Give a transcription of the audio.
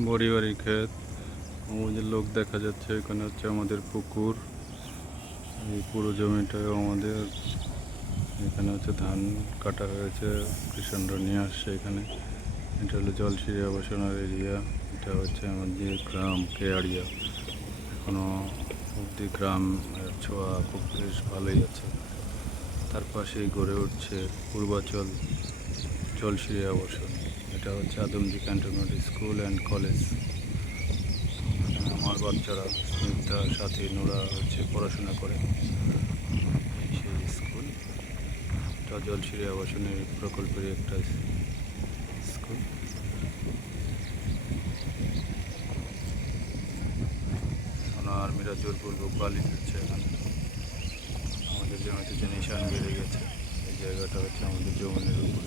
বড়ি ক্ষেত, ওই যে লোক দেখা যাচ্ছে। এখানে হচ্ছে আমাদের পুকুর। এই পুরো জমিটাও আমাদের। এখানে হচ্ছে ধান কাটা হয়েছে, কৃষকরা নিয়ে আসছে এখানে। এটা হলো জলসিরি আবাসনের এরিয়া। এটা হচ্ছে আমাদের গ্রাম কেয়াড়িয়া। এখনও অব্দি গ্রামের ছোঁয়া খুব বেশ ভালোই আছে। তার পাশেই গড়ে উঠছে পূর্বাচল জলসিরি আবাসন। এটা হচ্ছে Adamjee cantonment school and college. এখানে আমার বাচ্চারা স্নিগ্ধা, সাথী, নুরা হচ্ছে পড়াশোনা করে। এই সেই স্কুল। এটা জলসিরি আবাসনের প্রকল্পের একটা স্কুল। আর্মিরা জোরপূর্বক বালি দিচ্ছে এখানে। আমাদের জমিতে যে নিশান বেড়ে গেছে, এই জায়গাটা হচ্ছে আমাদের জমিনের উপর।